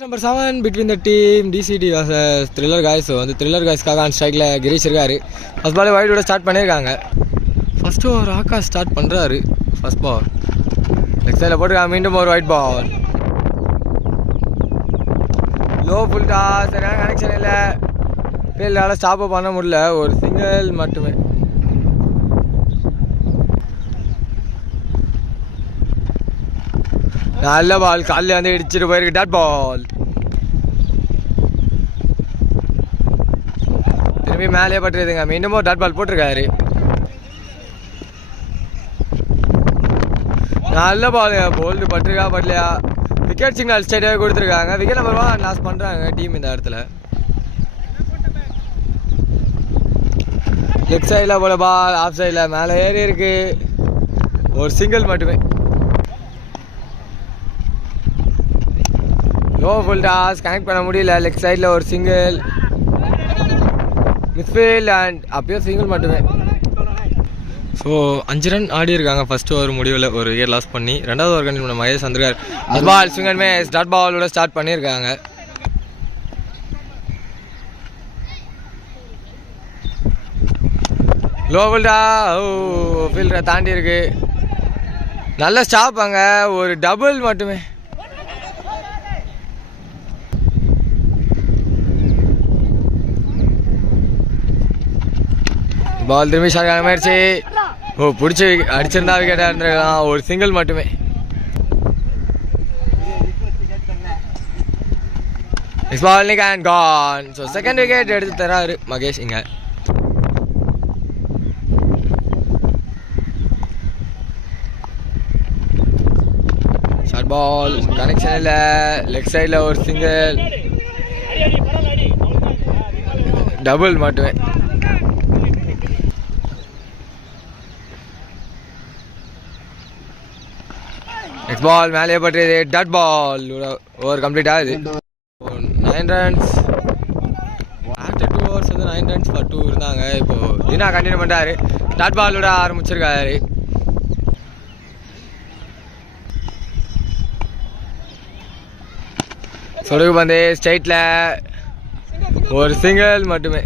Number 7 between the team DCT versus Thriller guys. So the Thriller guys kaga on strike la Girish irukkaru. First ball wide oda start பண்ணிருக்காங்க. First over Akash start பண்றாரு. First ball. Next side la போட்டுறாங்க மீண்டும் ஒரு wide ball. Low full toss சரியான connection இல்ல. ஃபீல்டால stop பண்ண முடியல. ஒரு சிங்கிள் மட்டுமே. நல்ல பால் கால்ல வந்து இடிச்சிட்டு போயிருக்கு. டாட் பால் திரும்பி மேலே பட்டுருதுங்க. மீண்டும் டாட் பால் போட்டிருக்காரு. நல்ல பால் போல்டு பட்டிருக்கா பட்டலையா. விக்கெட் சிக்னல் ஸ்டேட்டாகவே கொடுத்துருக்காங்க. விக்கெட் நம்பர் 1 லாஸ் பண்ணுறாங்க டீம் இந்த இடத்துல. லெஃப்ட் சைடில் போல பால் ஆஃப் சைடில் மேலே ஏறி இருக்கு. ஒரு சிங்கிள் மட்டுமே. லோ ஃபுல் டாஸ் கனெக்ட் பண்ண முடியல. லெஃப்ட் சைடில் ஒரு சிங்கிள் மிஸ்ஃபீல்ட் அண்ட் அப்பயும் சிங்கிள் மட்டுமே. ஸோ 5 ரன் ஆடி இருக்காங்க ஃபர்ஸ்ட் ஓவர் முடிவில் ஒரு விக்கெட் லாஸ் பண்ணி. ரெண்டாவது ஓவர் கண்டிப்பாக மகேஷ் வந்திருக்காரு. அது பால் ஸ்விங் மேஸ் டாட் பாலோட ஸ்டார்ட் பண்ணியிருக்காங்க. லோ ஃபுல்டா ஃபீல்டரை தாண்டி இருக்கு. நல்ல ஸ்டாப் அங்கே ஒரு டபுள் மட்டுமே. பால் திரும்பி ஷார்ட் முயற்சி. பிடிச்சி அடிச்சிருந்தா விக்கெட்டாக இருந்திருக்கலாம். ஒரு சிங்கிள் மட்டுமே. Next ball nick and gone. So second wicket எடுத்து தராரு மகேஷ் இங்க. ஷார்ட் பால் கனெக்ஷன் இல்லை. லெஃப்ட் சைடில் ஒரு சிங்கிள் டபுள் மட்டுமே. நெக்ஸ்ட் பால் மேலே பட்டுறது. டாட் பால் ஓவர் கம்ப்ளீட் ஆகுது. 9 ரன்ஸ் ஆஃப்டர் 2 overs வந்து 9 runs for 2 இருந்தாங்க. இப்போ தினா கண்டினியூ பண்ணுறாரு. டாட் பாலோட ஆரம்பிச்சிருக்காரு. சொடுக்கு பந்து ஸ்ட்ரைட்டில் ஒரு சிங்கிள் மட்டுமே.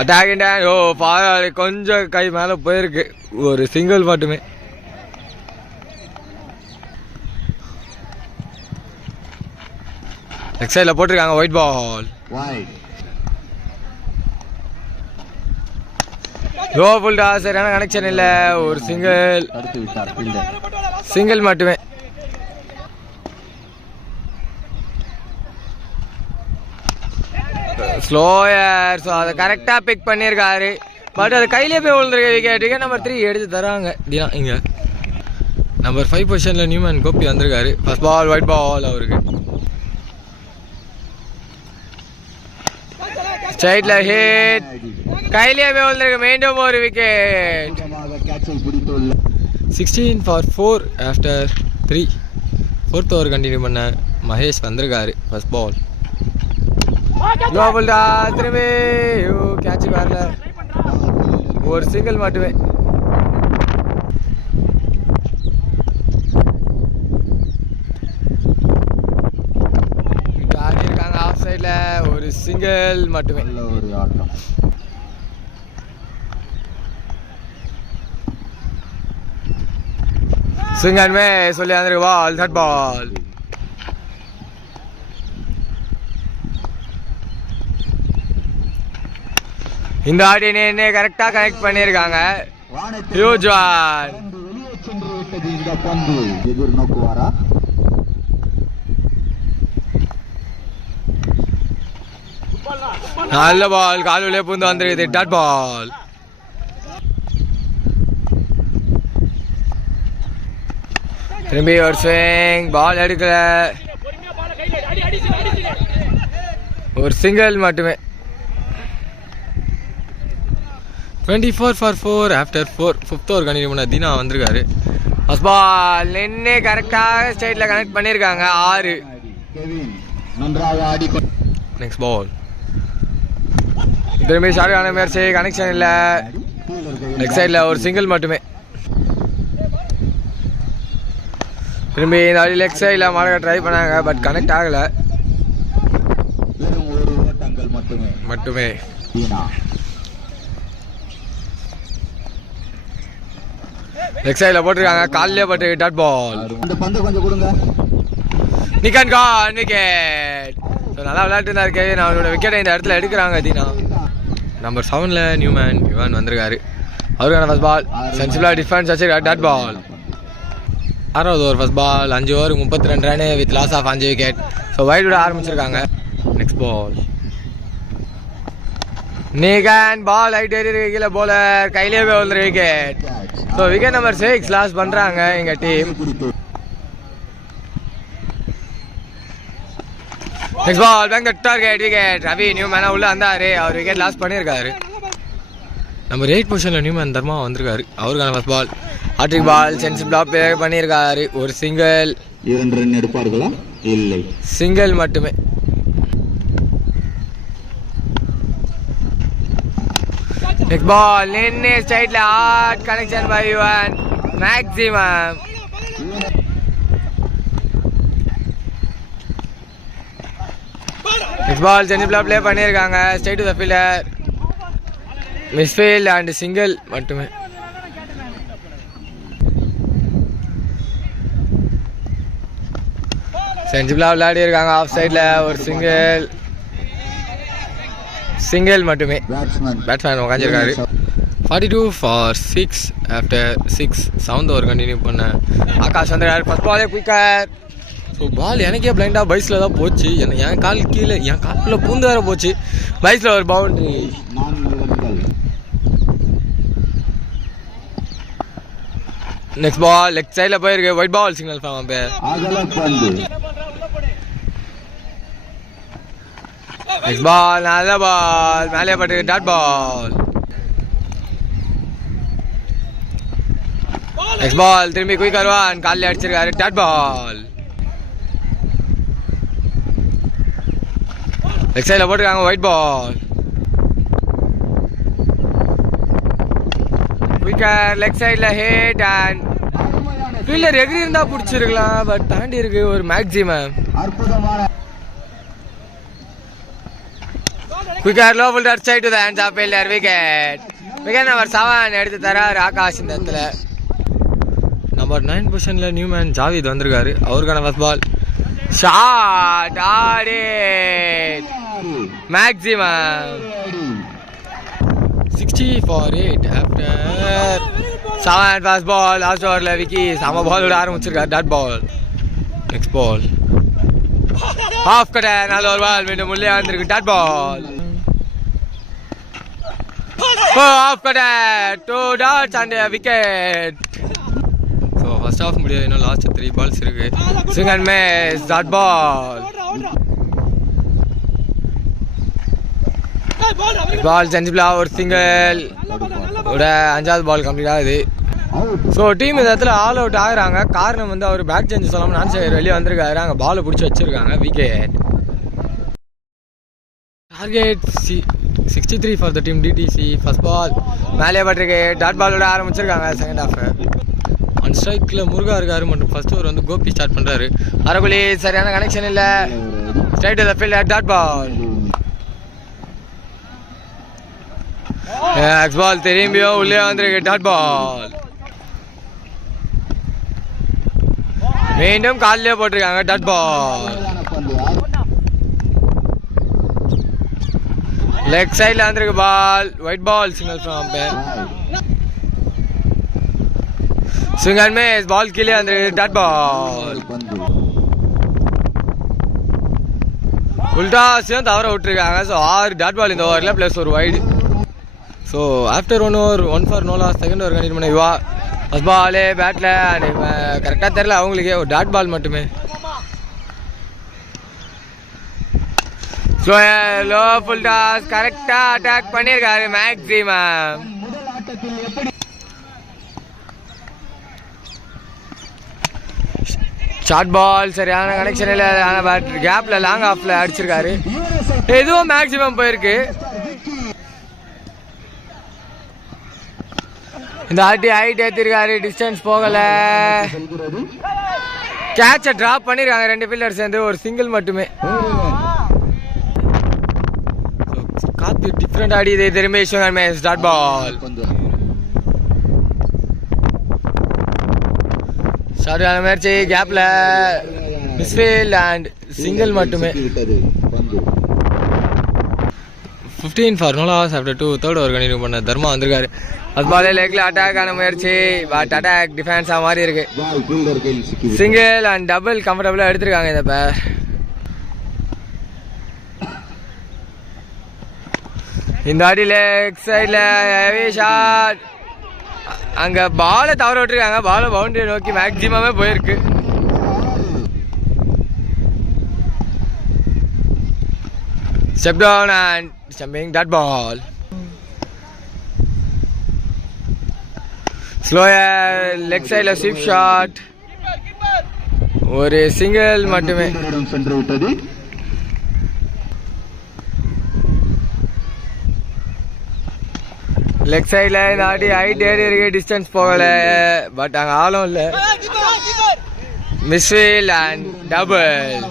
அட்டாக் டேன் கொஞ்சம் கை மேலே போயிருக்கு. ஒரு சிங்கிள் மட்டுமே. லெஃப்ட் சைடில் போட்டிருக்காங்க ஒயிட் பால். லோ ஃபுல் டாஸ் சரியான கனெக்ஷன் இல்லை. ஒரு சிங்கிள் மட்டுமே. ஸ்லோயர். ஸோ அதை கரெக்டாக பிக் பண்ணியிருக்காரு. பட் அது கையிலே போய் விழுந்துருக்கு. விக்கெட் நம்பர் 3 எடுத்து தராங்க தினா இங்கே. நம்பர் 5 பொசிஷனில் நியூமன் கோப்பி வந்திருக்காரு. ஃபர்ஸ்ட் பால் ஒயிட் பால் அவருக்கு. ஸ்ட்ரைட்டில் ஹிட் கையிலே போய் விழுந்துருக்கு. மீண்டும் ஒரு wicket. 16 for 4 after 3. Fourth over continue பண்ண மகேஷ் வந்திருக்காரு. ஃபர்ஸ்ட் பால் லோபல்டா திரும்பி கேட்ச் வரல. ஒரு சிங்கிள் மட்டுமே. இருக்காங்க ஆஃப் சைட்ல. ஒரு சிங்கிள் மட்டுமே. சிங்கன்மே சொல்லி வந்திருக்கு. Ball dot ball. இந்த ஆடியனே கரெக்டாக கனெக்ட் பண்ணியிருக்காங்க. Huge one. நல்ல பால் காலுள்ளே பூந்து வந்துருக்குது. Dot ball. திரும்பி ஒரு ஸ்விங் பால் எடுக்கல. ஒரு சிங்கிள் மட்டுமே. 24 for 4 after 4. Fifth over continue பண்ண தினா வந்திருக்காரு. ஃபர்ஸ்ட் பால் நின்று கரெக்டாக ஸ்ட்ரைட்டில் கனெக்ட் பண்ணியிருக்காங்க. 6. நெக்ஸ்ட் பால் திரும்பி ஷார்ட்டான முயற்சி. கனெக்ஷன் இல்லை. லெக் சைடில் ஒரு சிங்கிள் மட்டுமே. திரும்பி இந்த வழி லெக் சைடில் மாடக ட்ரை பண்ணாங்க, பட் கனெக்ட் ஆகலை. மட்டுமே லெக் சைடில் போட்டிருக்காங்க, காலிலே பட்டு டாட் பால். நிக்கன் கான் விக்கெட். ஸோ நல்லா விளையாட்டு இருந்தார் கேவின். அவரோட விக்கெட்டை இந்த இடத்துல எடுக்கிறாங்க தீனா. நம்பர் 7ல் நியூமேன் இவான் வந்திருக்காரு. அவருக்கான ஃபர்ஸ்ட் பால் சென்சிபிளாக டிஃபென்ஸ் வச்சிருக்காரு, டாட் பால். 6வது ஓவர் ஃபர்ஸ்ட் பால், 5 ஓவருக்கு 32 run with loss of 5 wicket. So wide விட ஆரம்பிச்சிருக்காங்க. நெக்ஸ்ட் பால் நிகன் பால் ஹைட் ஏறி கீழே போலர் கையிலே வந்துரு விக்கெட். ஸோ விக்கெட் நம்பர் 6 லாஸ் பண்ணுறாங்க எங்கள் team. Next ball bang target wicket. Ravi நியூமேனா உள்ள வந்தாரு, அவர் விக்கெட் லாஸ் பண்ணியிருக்காரு. நம்பர் 8 பொசிஷனில் நியூமேன் தர்மா வந்திருக்காரு. அவருக்கான ஃபர்ஸ்ட் பால் ஹாட்ரிக் பால், சென்சிபிளாக ப்ளே பண்ணியிருக்காரு. ஒரு சிங்கிள், 2 ரன் எடுப்பார்களா? இல்லை, சிங்கிள் மட்டுமே. நெக்ஸ்ட் பால் நின்று ஸ்ட்ரைட்ல hard connection by Yuvan maximum. Next ball சென்சிபிளாக ப்ளே பண்ணியிருக்காங்க, straight to the fielder, misfield and single மட்டுமே. சென்சிபிளாக விளையாடி இருக்காங்க, ஆஃப் சைடில் ஒரு சிங்கிள் மட்டுமே. பேட்ஸ்மேன் உட்காந்துருக்காரு. 42 for 6 after 6. 7th over continue பண்ண ஆகாஷ் வந்துருக்காரு. ஃபர்ஸ்ட் பாலே குயிக்கர். ஸோ பால் எனக்கே பிளைண்டாக பைஸில் தான் போச்சு. என் கால் கீழே என் காலில் பூந்து வேற போச்சு. பைஸில் ஒரு பவுண்டரி. நெக்ஸ்ட் பால் லெக் சைடில் போயிருக்கு, ஒயிட் பால் சிக்னல் ஃபார்ம் பேர். நெக்ஸ்ட் பால் நல்ல பால் மேலே பட்டு டாட் பால். நெக்ஸ்ட் பால் திரும்பி குயிக் வருவான், காலில் அடிச்சிருக்காரு, டாட் பால். லெக் சைடில் போட்டிருக்காங்க, ஒயிட் பால். குயிக்கர் லெக் சைடில் ஹிட் அண்ட் ஃபீல்டர் எகிரி இருந்தா பிடிச்சிருக்கலாம், பட் தாண்டி இருக்கு ஒரு maximum. Quicker low full touch side to the hands of fielder, wicket. Wicket number 7 எடுத்து தராரு ஆகாஷ் இந்த இடத்துல. நம்பர் 9 பொசிஷனில் நியூமேன் ஜாவித் வந்திருக்காரு. அவருக்கான ஃபர்ஸ்ட் பால் ஷாட் ஆடி maximum. 60 for 8 after 7 first ball. Last ஓவரில் விக்கி சம பால் விட ஆரம்பிச்சிருக்காரு, dot ball. Next ball off கட்ட நல்ல ஒரு பால், மீண்டும் உள்ளே வந்திருக்கு, டாட் பால். ஆஃப் கட்ட 2 dots and a wicket. So first off முடியாது, இன்னும் லாஸ்ட் 3 balls இருக்கு. Swing and miss, dot ball. Ball சென்சிபிளாக ஒரு சிங்கிள் விட 5வது பால் கம்ப்ளீட் ஆகுது. ஸோ டீம் இந்த இடத்துல ஆல் அவுட் ஆகுறாங்க. காரணம் வந்து அவர் பேக் சேஞ்ச் சொல்லாமல் நான் சைடு வெளியே வந்திருக்காரு. அங்கே பாலை பிடிச்சி வச்சிருக்காங்க, wicket. Target 63 for the team DDC. First ball மேலே பட்டிருக்கு, டாட் பாலோட ஆரம்பிச்சிருக்காங்க செகண்ட் ஹாஃப். ஒன் ஸ்ட்ரைக்கில் முருகா இருக்காரு மற்றும் ஃபர்ஸ்ட் ஓவர் வந்து கோபி ஸ்டார்ட் பண்ணுறாரு. அரகுலி சரியான கனெக்ஷன் இல்லை, straight to the fielder, dot ball. Next ball திரும்பியும் உள்ளே வந்திருக்கு, டாட் பால். மீண்டும் காலிலே போட்டிருக்காங்க, டாட் பால். லெக் சைடில் வந்திருக்கு பால், ஒயிட் பால் சிங்கிள் ஃப்ரம் பேர். ஸ்விங் அண்ட் மிஸ், பால் கீழே வந்திருக்கு, டாட் பால். உல்டாஸையும் தவற விட்டுருக்காங்க. ஸோ 6 டாட் பால் இந்த ஓவரில் ப்ளஸ் ஒரு wide. So after 1 over 1 for no loss second over continue பண்ண இவா ஃபர்ஸ்ட் பாலே பேட்டில் கரெக்டாக தெரில அவங்களுக்கே, ஒரு டாட் பால் மட்டுமே. லோ ஃபுல் டாஸ் கரெக்டாக அட்டாக் பண்ணியிருக்காரு மேக்ஸிமம். ஷார்ட் பால் சரியான கனெக்ஷன் இல்லை, ஆனால் கேப்பில் லாங் ஆஃபில் அடிச்சிருக்காரு. எதுவும் மேக்ஸிமம் போயிருக்கு. இந்த ஆட்டி ஹைட் ஏற்றிருக்காரு, டிஸ்டன்ஸ் போகலை. கேட்சை டிராப் பண்ணிருக்காங்க ரெண்டு ஃபீல்டர் சேர்ந்து, ஒரு சிங்கிள் மட்டுமே. காத்து டிஃப்ரெண்ட் ஆடிது. திரும்பி மேட்ச் டாட் பால். சரியான முயற்சி, கேப்ல மிஸ்ஃபீல்ட் அண்ட் சிங்கிள் மட்டுமே. 15 for no loss after 2. Third over continue பண்ண தர்மா வந்திருக்காரு. அது பாலே லெக்ல அட்டாக் ஆன முயற்சி, பட் அட்டாக் டிஃபென்ஸா மாதிரி இருக்கு. சிங்கிள் அண்ட் டபுள் கம்ஃபர்டபுளா எடுத்திருக்காங்க இந்த பேர். இந்த ஆடி லெக் சைட்ல ஹெவி ஷாட். அங்க பாலை தவற விட்டுருக்காங்க. பாலை பவுண்டரி நோக்கி மேக்சிமமே போயிருக்கு. Step down and stumping dot ball. Slower leg சைட்ல ஸ்வீப் ஷாட், ஒரு சிங்கிள் மட்டுமே. லெக் சைட்ல இந்த ஆடி ஹைட் ஏறி இருக்கு, டிஸ்டன்ஸ் போகல, பட் அங்க ஆளும் இல்ல. Misfield and double.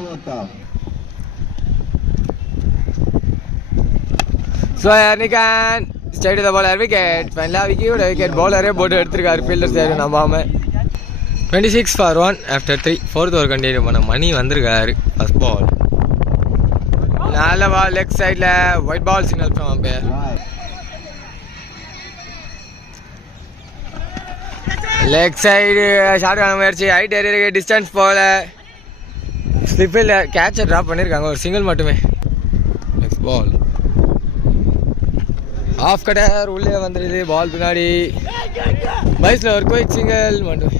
ஸோ நிகான் ஸ்ட்ரைட் த பாலர் விக்கெட். ஃபைனலாக விக்கெட் பவுலரே போட்டு எடுத்திருக்காரு, ஃபீல்டர் சைடு நம்பாம. 26 for 1 after 3. Fourth over continue பண்ண மணி வந்திருக்காரு. ஃபர்ஸ்ட் பால் நல்ல பால், லெக் சைடில் wide ball signal from umpire. Leg side short ஆன முயற்சி, ஹைட் ஏறி இருக்கு, டிஸ்டன்ஸ் போகல. ஸ்லிப்பில் கேட்சை ட்ராப் பண்ணியிருக்காங்க, ஒரு சிங்கிள் மட்டுமே. நெக்ஸ்ட் பால் ஆஃப் கட்டர் உள்ளே வந்துடுது. பால் பின்னாடி பைஸில் ஒரு குயிக் சிங்கிள் மட்டுமே.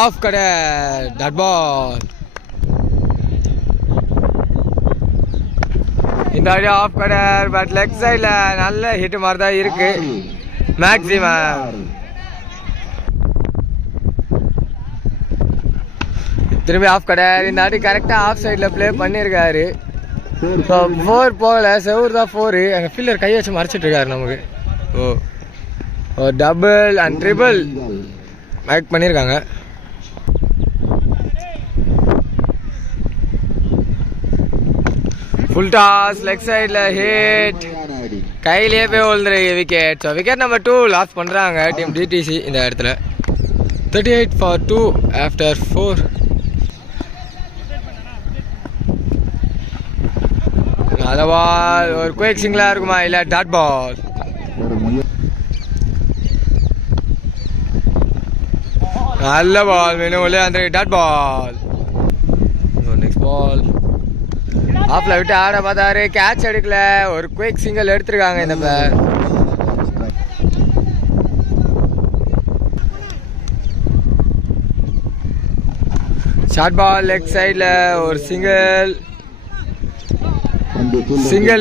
Off cutter dot ball. இந்த ஆடி ஆஃப் கட்டர், பட் லெக் சைடில் நல்ல ஹிட் மாதிரி தான் இருக்கு. மேக்ஸிமம் திரும்பி ஆஃப் கட்டர். இந்த ஆடி கரெக்டாக ஆஃப் சைடில் ப்ளே பண்ணியிருக்காரு. ஸோ 4 போகல, செவூர் தான் 4. எங்கள் ஃபீல்டர் கை வச்சு மறைச்சிட்டு இருக்காரு நமக்கு. Oh double and triple make பண்ணியிருக்காங்க. ஃபுல் டாஸ் லெக் சைடில் ஹிட், கையிலேயே போய் விழுந்துருக்கு wicket. So wicket number 2 loss பண்ணுறாங்க டீம் டிடிசி இந்த இடத்துல. 38 for 2 after 4. நல்ல பால், ஒரு குயிக் சிங்கிளா இருக்குமா இல்ல டாட் பால். நல்ல பால், வேணும் உள்ளே அந்த டாட் பால். நெக்ஸ்ட் பால் ஆஃப்ல விட்டு ஆட பார்த்தாரு, கேட்ச் எடுக்கல, ஒரு குயிக் சிங்கிள் எடுத்திருக்காங்க இந்த பேர். ஷார்ட் பால் லெக் சைடில் ஒரு சிங்கிள்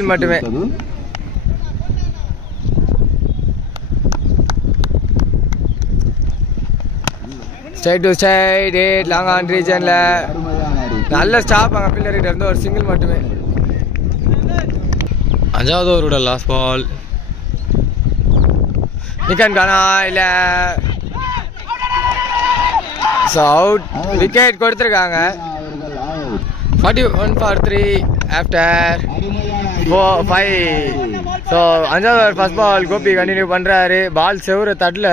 மட்டுமே. Straight to straight long on ரீஜன்ல நல்ல ஸ்டாப். அங்கே ஃபீல்டர் கிட்ட இருந்து ஒரு சிங்கிள் மட்டுமே. 5வது ஓவரோட லாஸ்ட் பால். நிக்கன் கானா இல்லை, ஸோ அவுட். விக்கெட் கொடுத்துருக்காங்க. 41 for 3 after 5. ஸோ 5வது over first ball Gopi continue பண்ணுறாரு. பால் செவரை தட்டல.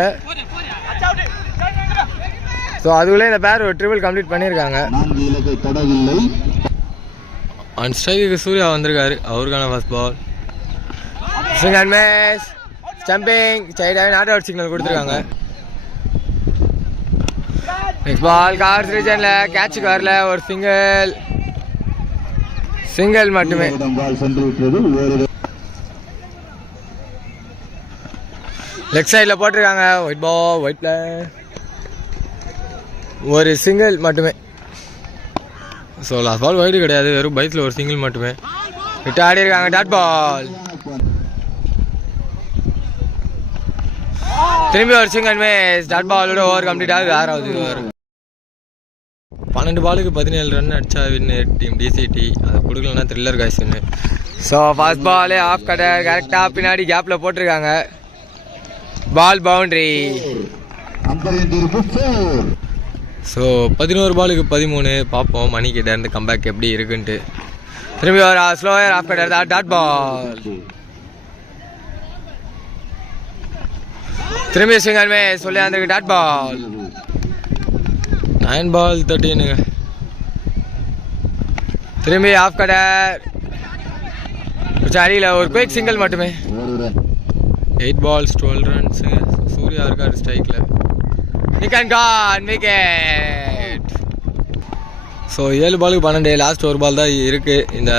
ஸோ அதுக்குள்ளே இந்த பேர் ஒரு ட்ரிபிள் கம்ப்ளீட் பண்ணியிருக்காங்க. ஆன் ஸ்ட்ரைக்கு சூர்யா வந்திருக்காரு, அவருக்கான first ball. Swing and miss, stumping, ஸ்ட்ரைட்டாகவே நாட் அவுட் சிக்னல் கொடுத்துருக்காங்க. நெக்ஸ்ட் பால் கார்ஸ் ரீஜன்ல கேட்சுக்கு வரல, ஒரு சிங்கிள் மட்டுமே. லெக் சைடில் போட்டிருக்காங்க, ஒயிட் பால், ஒயிட் பிளேயர், ஒரு சிங்கிள் மட்டுமே. ஸோ லாஸ்ட் பால் ஒயிட் கிடையாது, வெறும் பைஸில் ஒரு சிங்கிள் மட்டுமே. விட்டு ஆடி இருக்காங்க டாட் பால். திரும்பி ஒரு சிங்கிள் மிஸ். டாட் பாலோட ஓவர் கம்ப்ளீட் ஆகுது. 6வது ஓவர். 12 பாலுக்கு 17 ரன் அடிச்சா வின்னு டீம் டிசிடி. அதை கொடுக்கலன்னா த்ரில்லர் காய்ஸ் வின்னு. ஸோ ஃபர்ஸ்ட் பாலே ஆஃப் கட்டர் கரெக்டாக பின்னாடி கேப்பில் போட்டிருக்காங்க. பால் பவுண்டரி. அம்பரின் தீர்ப்பு 4. ஸோ 11 பாலுக்கு 13. பார்ப்போம் மணிக்கிட்ட இருந்து கம்பேக் எப்படி இருக்குன்ட்டு. திரும்பி ஒரு ஸ்லோயர் ஆஃப் கட்டர் தான். Dot ball. திரும்பி சிங்கர்மே சொல்லி வந்திருக்கு. Dot ball. 9 பால் 13. திரும்பி ஆஃப் கட்டர். அடியில் ஒரு குயிக் சிங்கிள் மட்டுமே. 8 balls 12 runs. சூர்யா இருக்காரு ஸ்ட்ரைக்கில். நிக்கன் கான் விக்கெட். ஸோ 7 பாலுக்கு 12. லாஸ்ட் ஒரு பால் தான் இருக்குது இந்த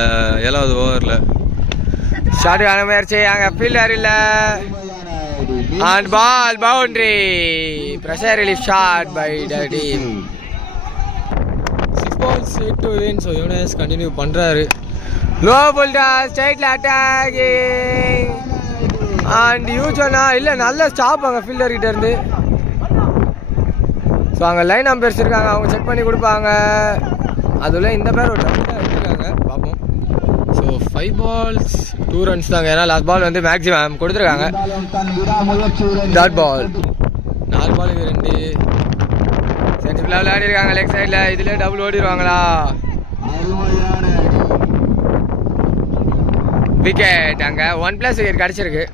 7வது ஓவரில். ஷாட்டுக்கான முயற்சி. அங்கே ஃபீல்டர் இல்லை. And ball boundary. Pressure relief shot by the team. 6 balls 8 to win. ஸோ யூனஸ் கண்டினியூ பண்ணுறாரு. லோ புல்டா ஸ்ட்ரைட்ல அட்டாகிங். அண்ட் யூஜனா இல்லை நல்ல ஸ்டாப் அங்கே ஃபீல்டர் கிட்ட இருந்து. ஸோ அங்கே லைன் அம்பேர்ஸ் இருக்காங்க, அவங்க செக் பண்ணி கொடுப்பாங்க. அதில் இந்த பேர் ஒரு டபுள் தான் எடுத்துருக்காங்க. பார்ப்போம். ஸோ 5 balls 2 runs தாங்க. ஏன்னா லாஸ்ட் பால் வந்து மேக்ஸிமம் கொடுத்துருக்காங்க. Dot ball. 4 பாலுக்கு 2. சென்சிபிளாக விளையாடிருக்காங்க லெக் சைடில். இதுலேயே டபுள் ஓடிடுவாங்களா? விக்கெட். அங்கே 1+ விக்கெட் கிடச்சிருக்கு.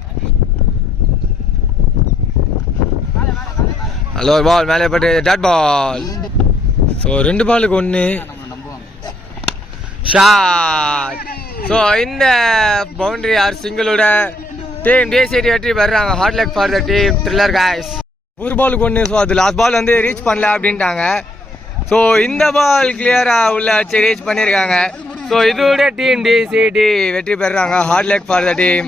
ஹலோ பால் மேலே பட்டு டாட் பால். ஸோ 2 பாலுக்கு 1 ஷாட். ஸோ இந்த பவுண்டரி ஆர் சிங்கிளோட டீம் டிசிடி வெற்றி பெறாங்க. Hard luck for the team thriller guys. 1 பாலுக்கு 1. ஸோ அது லாஸ்ட் பால் வந்து ரீச் பண்ணல அப்படின்ட்டாங்க. ஸோ இந்த பால் கிளியராக உள்ள வச்சு ரீச் பண்ணியிருக்காங்க. ஸோ இதோட டீம் டிசிடி வெற்றி பெறாங்க. Hard luck for the team.